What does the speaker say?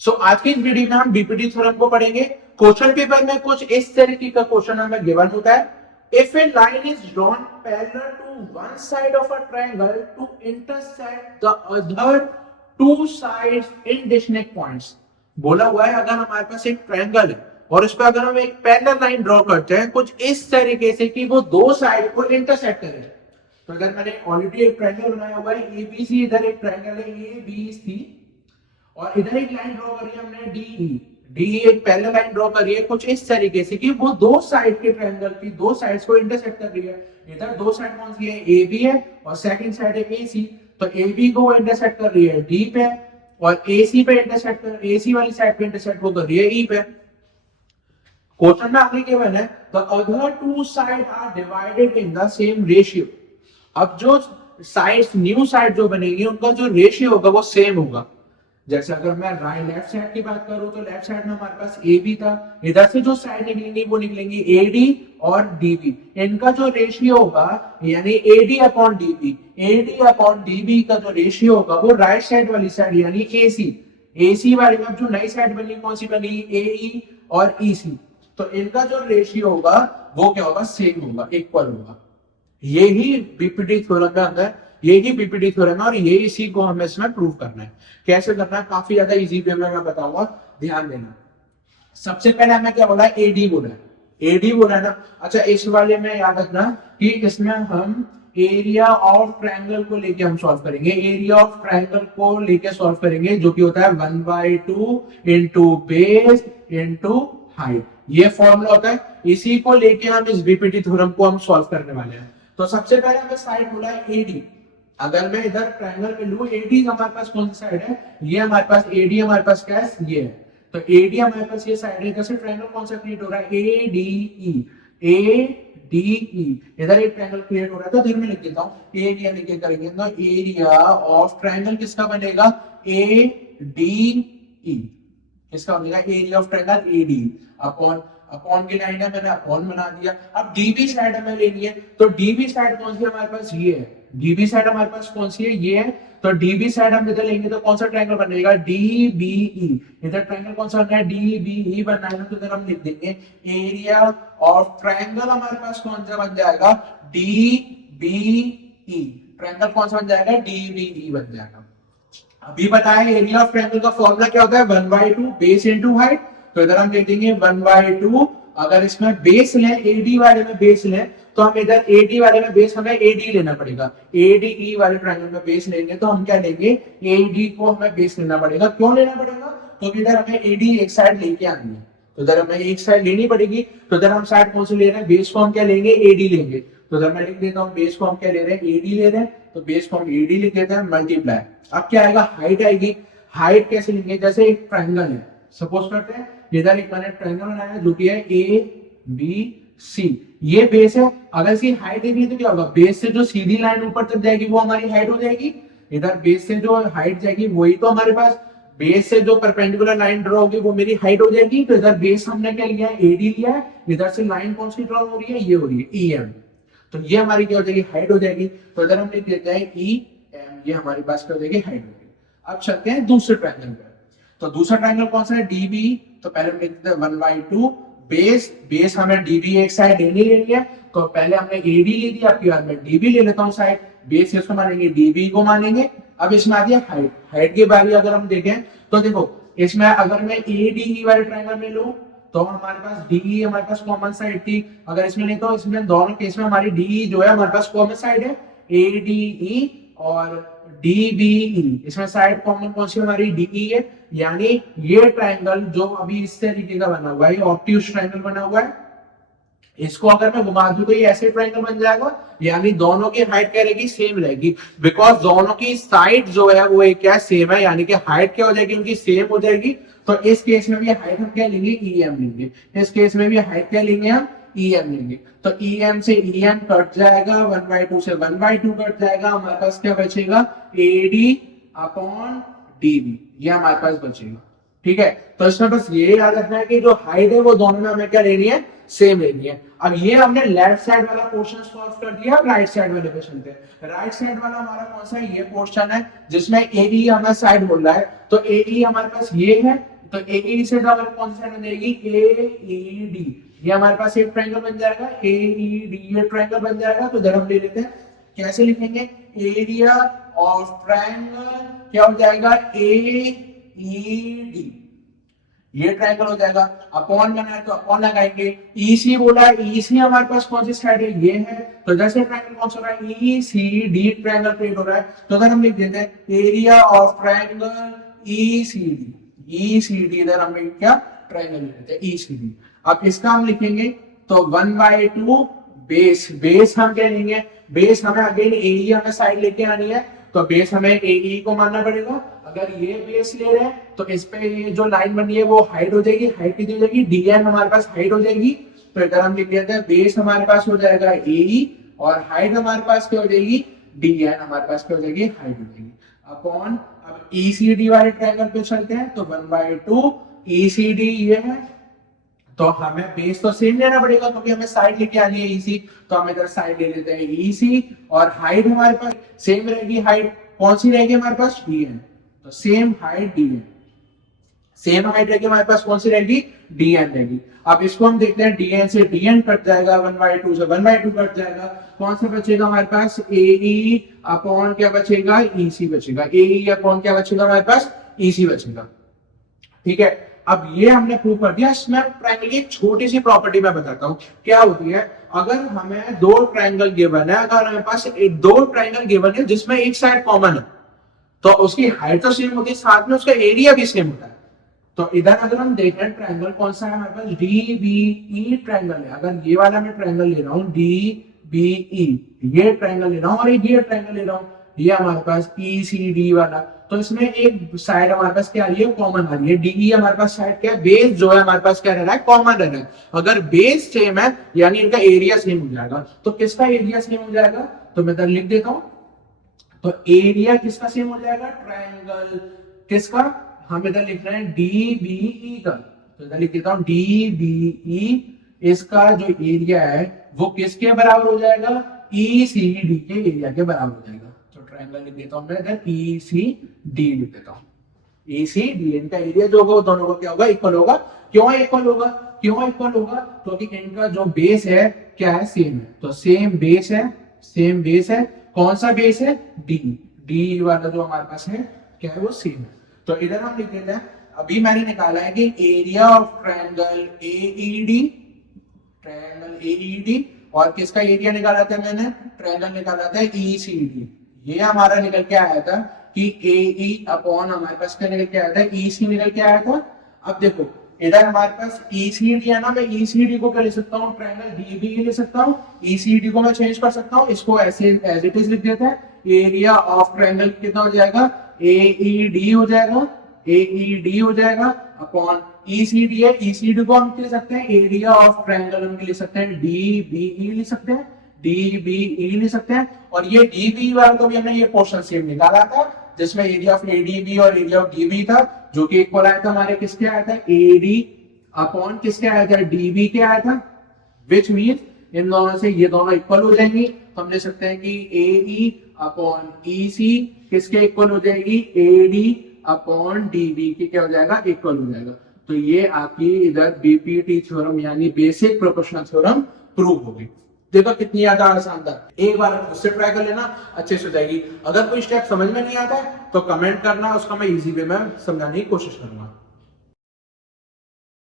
आज की इस वीडियो में हम बीपीटी थ्योरम को पढ़ेंगे। क्वेश्चन पेपर में कुछ इस तरीके का क्वेश्चन हमें गिवन होता है। If a line is drawn parallel to one side of a triangle to intersect the other two sides in distinct points. बोला हुआ है अगर हमारे पास एक ट्रायंगल है और इस पर अगर हम एक पैरेलल लाइन ड्रॉ करते हैं कुछ इस तरीके से कि वो दो साइड को इंटरसेक्ट करे। तो अगर मैंने ऑलरेडी एक ट्रायंगल बनाया हुआ है एबीसी, इधर एक ट्रायंगल है एबीसी और इधर एक लाइन ड्रॉ करी हमने डीई। डीई एक पैरेलल लाइन ड्रॉ करी है कुछ इस तरीके से कि वो दो साइड के ट्रायंगल की दो साइड्स को इंटरसेक्ट कर रही है। इधर दो साइड कौन सी है, ए बी है और सेकंड साइड है ए सी। तो ए बी को वो इंटरसेक्ट कर रही है डी पे और ए सी पे इंटरसेक्ट कर, ए सी वाली साइड पे इंटरसेक्ट वो कर रही है ई पे। क्वेश्चन में आगे गिवन है the other two side are divided in the same ratio. अब जो साइड्स न्यू साइड जो बनेगी उनका जो रेशियो होगा वो सेम होगा। जैसे अगर मैं राइट लेफ्ट साइड की बात करूं तो लेफ्ट साइड में हमारे पास ए बी था, इधर से जो साइड निकलेंगी वो निकलेंगी ए डी और डी बी। इनका जो रेशियो होगा यानी A D upon D B, A D upon D B का जो रेशियो होगा वो राइट साइड वाली साइड यानी ए सी, ए सी वाली में जो नई साइड बनी कौन सी बनी, ए ई और ई सी। तो इनका जो रेशियो होगा वो क्या होगा, सेम होगा, इक्वल होगा। यही बीपीटी थ्योरम के अंदर यही बीपीटी थ्योरम है और ये इसी को हमें इसमें प्रूव करना है। कैसे करना है, काफी ज्यादा इजी वे में मैं बताऊंगा, ध्यान देना। सबसे पहले हमें क्या बोला है, एडी बोला है, एडी बोला है ना। अच्छा इस वाले में याद रखना कि इसमें हम एरिया ऑफ ट्रायंगल को लेके हम सॉल्व करेंगे, एरिया ऑफ ट्रायंगल को लेके सॉल्व करेंगे जो कि होता है 1/2 इंटू बेस इंटू हाइट। ये फॉर्मूला होता है, इसी को लेके हम इस बीपीटी थ्योरम को हम सॉल्व करने वाले हैं। तो सबसे पहले हमें साइड बोला है एडी। अगर मैं इधर ट्रायंगल में लूं, एडी हमारे पास कौन सी साइड है, ये हमारे पास एडी हमारे पास क्या है, ये है। तो एडी हमारे पास ये साइड है, जैसे ट्रायंगल कौन सा क्रिएट हो रहा है, A D E, A D E. इधर एक ट्रायंगल क्रिएट हो रहा है तो इधर में लिख देता हूं एरिया लिखे करेंगे तो एरिया ऑफ ट्रायंगल किसका बनेगा, ए डी ई। किसका बनेगा, area of triangle A D upon, upon की लाइन है मैंने अपॉन बना दिया। अब डीबी साइड हमें लेनी है तो डीबी साइड कौन सी हमारे पास, ये है। डीबी साइड हमारे पास कौन सी है, ये है। तो डीबी साइड हम इधर लेंगे तो कौन सा ट्रायंगल बनेगा, डीबीई। इधर ट्रायंगल कौन सा बनना है, डीबीई बनना है तो इधर हम लिख देंगे एरिया ऑफ ट्रायंगल हमारे पास कौन सा बन जाएगा, डीबीई। ट्रायंगल कौन सा बन जाएगा, डीबीई बन जाएगा। अभी बताया एरिया ऑफ ट्रायंगल का फॉर्मूला क्या होता है, 1/2 बेस इंटू हाइट। तो इधर हम लिख देंगे 1/2। अगर इसमें बेस लें, एडी वाले में बेस लें तो हम इधर एडी वाले में बेस हमें एडी लेना पड़ेगा। एडीई वाले ट्रायंगल में बेस लेंगे तो हम क्या लेंगे, एडी को हमें बेस लेना पड़ेगा। क्यों लेना पड़ेगा, क्योंकि इधर हमें एडी एक साइड लेके आनी है तो इधर हमें एक साइड लेनी पड़ेगी। तो इधर हम साइड कौन सी ले रहे हैं, बेस को हम क्या लेंगे, एडी लेंगे। तो इधर मैं लिख देता हूँ बेस को हम क्या ले रहे हैं, एडी ले रहे हैं। तो बेस को हम एडी लिख देते हैं मल्टीप्लाई। अब क्या आएगा, हाइट आएगी। हाइट कैसे लेंगे, जैसे एक ट्रायंगल है, सपोज करते हैं इधर एक मैंने ट्रायंगल बनाया है जो कि है ए बी सी, ये बेस है। अगर इसकी हाइट देखिए तो क्या होगा, बेस से जो सीधी लाइन ऊपर तक जाएगी वो हमारी हाइट हो जाएगी। इधर बेस से जो हाइट जाएगी वही तो हमारे पास, बेस से जो परपेंडिकुलर लाइन ड्रॉ होगी वो मेरी हाइट हो जाएगी। तो इधर बेस हमने क्या लिया है, एडी लिया है। इधर से लाइन कौन सी ड्रॉ हो रही है, ये हो रही है ई एम। तो ये हमारी क्या हो जाएगी, हाइट हो जाएगी। तो इधर हम लिख देते हैं ई एम, ये हमारे पास क्या हो जाएगी, हाइट हो जाएगी। अब चलते हैं दूसरे ट्रायंगल पे। तो दूसरा ट्रायंगल कौन सा है, डीबी। तो पहले हम लिख देते हैं 1/2 बेस, बेस हमें डीबी एक साइड लेनी लेनी है। तो पहले हमने एडी ले दी, आपकी बात में डीबी ले लेता हूं साइड। बेस इसको मानेंगे, डीबी को मानेंगे। अब इसमें आ गया हाइट। हाइट की बारी अगर हम देखें तो देखो इसमें अगर मैं एडीई वाले ट्रायंगल में लूं तो हमारे पास डीई हमारे पास कॉमन साइड थी। अगर इसमें नहीं तो इसमें दोनों केस में हमारी डीई जो है हमारे पास कॉमन साइड है, एडीई और डीबीई। इसमें साइड कॉमन कौन सी हमारी, डीई है। यानी ये ट्रायंगल जो अभी इस तरीके का बना हुआ है, ऑब्ट्यूज ट्रायंगल बना हुआ है, इसको अगर मैं घुमा दूं तो ये ऐसे ट्रायंगल बन जाएगा। यानी दोनों की हाइट क्या रहेगी, सेम रहेगी। बिकॉज दोनों की साइड जो है वो एक क्या सेम है, यानी कि हाइट क्या हो जाएगी उनकी, सेम हो जाएगी। तो इस केस में भी हाइट हम क्या लेंगे, ई एम लेंगे। इस केस में भी हाइट क्या लेंगे हम, ई एम लेंगे। तो ई एम से ई एम कट जाएगा, 1/2 से 1/2 कट जाएगा। हमारे पास क्या बचेगा, A D upon D B, ये हमारे पास बचेगा। ठीक है, तो इसमें बस ये याद रखना है कि जो हाइट है वो दोनों में हमें क्या लेनी है, सेम लेनी है। अब ये हमने लेफ्ट साइड वाला पोर्शन सॉल्व कर दिया, अब राइट साइड वाले पे चलते हैं। राइट साइड वाला हमारा कौन सा है, ये पोर्शन है जिसमें एई हमें साइड बोल रहा है, तो एई हमारे पास ये है, तो एई से हमारे कौन सी साइड बन जाएगी, एईडी, ये हमारे पास एक ट्रायंगल बन जाएगा, एईडी ये ट्रायंगल बन जाएगा। तो इधर हम ले लेते हैं, कैसे लिखेंगे, एरिया ऑफ ट्रायंगल क्या हो जाएगा, एईडी, ये ट्रायंगल हो जाएगा। अपॉन बनाए तो अपॉन लगाएंगे, ईसी बोला, ईसी हमारे पास कौन सी साइड है, ये है, तो जैसे ट्रायंगल कौन सा हो रहा है, ईसीडी ट्रायंगल क्रिएट हो रहा है, तो अगर हम लिख देते हैं area of triangle ECD, ECD इधर हम क्या ट्रायंगल ले लेते हैं ईसीडी। अब इसका हम लिखेंगे तो 1/2 बेस, बेस हम क्या लेंगे, बेस हमें अगेन एरिया में साइड लेके आनी है, तो बेस हमें एई को मानना पड़ेगा। अगर ये बेस ले रहे हैं तो इस पे ये जो लाइन बनी है वो हाइट हो जाएगी, हाइट कितनी हो जाएगी, डीएन हमारे पास हाइट हो जाएगी। तो इधर हम लिख देते हैं बेस हमारे पास हो जाएगा एई और हाइट हमारे पास क्या हो जाएगी, डीएन हमारे पास क्या हो जाएगी, हाइट हो जाएगी। अपॉन अब ईसीडी वाले ट्रायंगल पे चलते हैं, तो 1/2 ईसीडी ये है, तो हमें बेस तो सेम लेना पड़ेगा क्योंकि हमें साइड लेके आनी है ईसी, तो हम इधर साइड ले लेते हैं ईसी, और हाइट हमारे पास सेम रहेगी, हाइट कौन सी रहेगी हमारे पास, डीएन, तो same height DN, same height रहेगी हमारे पास, कौन सी रहेगी, डीएन रहेगी। अब इसको हम देखते हैं, डीएन से डीएन कट जाएगा, 1/2 से 1/2 कट जाएगा, कौन सा बचेगा हमारे पास, एई अपॉन क्या बचेगा, ईसी बचेगा, एई अपॉन क्या बचेगा हमारे पास, ईसी बचेगा। ठीक है, अब ये हमने प्रूव कर दिया। इसमें ट्रायंगल की एक छोटी सी प्रॉपर्टी मैं बताता हूँ क्या होती है। अगर हमें दो ट्रायंगल गिवन है, अगर हमारे पास दो ट्रायंगल गिवन है जिसमें एक साइड कॉमन है, तो उसकी हाइट तो सेम होती है, साथ में उसका एरिया भी सेम होता है। तो इधर अगर हम देखें ट्रायंगल कौन सा है हमारे पास, डीबीई ट्रायंगल है। अगर ये वाला मैं ट्रायंगल ले रहा हूँ डीबीई, ये ट्रायंगल ले रहा हूँ और ये ट्रायंगल ले रहा हूँ, ये हमारे पास ईसीडी वाला, तो इसमें एक साइड हमारे पास क्या आ रही है, कॉमन आ रही है, डीई हमारे पास साइड क्या है, बेस जो है हमारे पास क्या रह रहा है, कॉमन रह रहा है। अगर बेस सेम है यानी इनका एरिया सेम हो जाएगा। तो किसका एरिया सेम हो जाएगा, तो मैं इधर लिख देता हूं, तो एरिया किसका सेम हो जाएगा, ट्रायंगल किसका, हम इधर लिख रहे हैं डीबीई का, तो इधर लिख देता हूं डीबीई, इसका जो एरिया है वो किसके बराबर हो जाएगा, ईसीडी के एरिया के बराबर हो जाएगा। ट्रायंगल लिख देता हूं मैं इधर ईसीडी लिख देता हूं, ईसीडी, इनका एरिया जो होगा वो दोनों का क्या होगा, इक्वल होगा। क्यों इक्वल होगा, क्यों इक्वल होगा, क्योंकि इनका जो बेस है क्या है, सेम है, तो सेम बेस है, सेम बेस है, कौन सा बेस है, डी, डी वाला जो हमारे पास है क्या है, वो सेम है। तो इधर हम लिख देते हैं, अभी मैंने निकाला है कि area of triangle AED, triangle AED, और किसका एरिया निकाला था मैंने, ट्रायंगल निकाला था ईसीडी, ये हमारा निकल के आया था कि एई अपॉन हमारे पास क्या निकल के आया था, ईसी निकल के आया था। अब देखो इधर हमारे पास ईसीडी है ना, मैं ईसीडी को क्या ले सकता हूँ, ट्रायंगल डीबीई ले सकता हूँ, ईसीडी को मैं चेंज कर सकता हूँ, इसको ऐसे एज इट इज लिख देते हैं, एरिया ऑफ ट्रायंगल कितना हो जाएगा, एईडी हो जाएगा, एईडी हो जाएगा अपॉन ईसीडी है, ईसीडी को हम ले सकते हैं एरिया ऑफ ट्रायंगल, हम ले सकते हैं डीबीई ले सकते हैं, डीबीई ले सकते हैं, और ये डीबी वाला तो भी हमने ये पोर्शन सेम निकाला था जिसमें एरिया ऑफ एडीबी और एरिया ऑफ डीबी था, जो कि इक्वल आया था हमारे किसके आया था, एडी अपॉन किसके आया था, डीबी के आया था, विच मींस इन दोनों से ये दोनों इक्वल हो जाएंगी, तो हम ले सकते हैं कि एई अपॉन ईसी किसके इक्वल हो जाएगी, एडी अपॉन डीबी के क्या हो जाएगा, इक्वल हो जाएगा। तो ये आपकी इधर बीपीटी थ्योरम यानी बेसिक प्रोपोर्शनल थ्योरम प्रूव हो गई। देखो कितनी ज्यादा आसान था, एक बार उससे ट्राई कर लेना, अच्छे से हो जाएगी। अगर कोई स्टेप समझ में नहीं आता है तो कमेंट करना, उसका मैं इजी वे में समझाने की कोशिश करूंगा।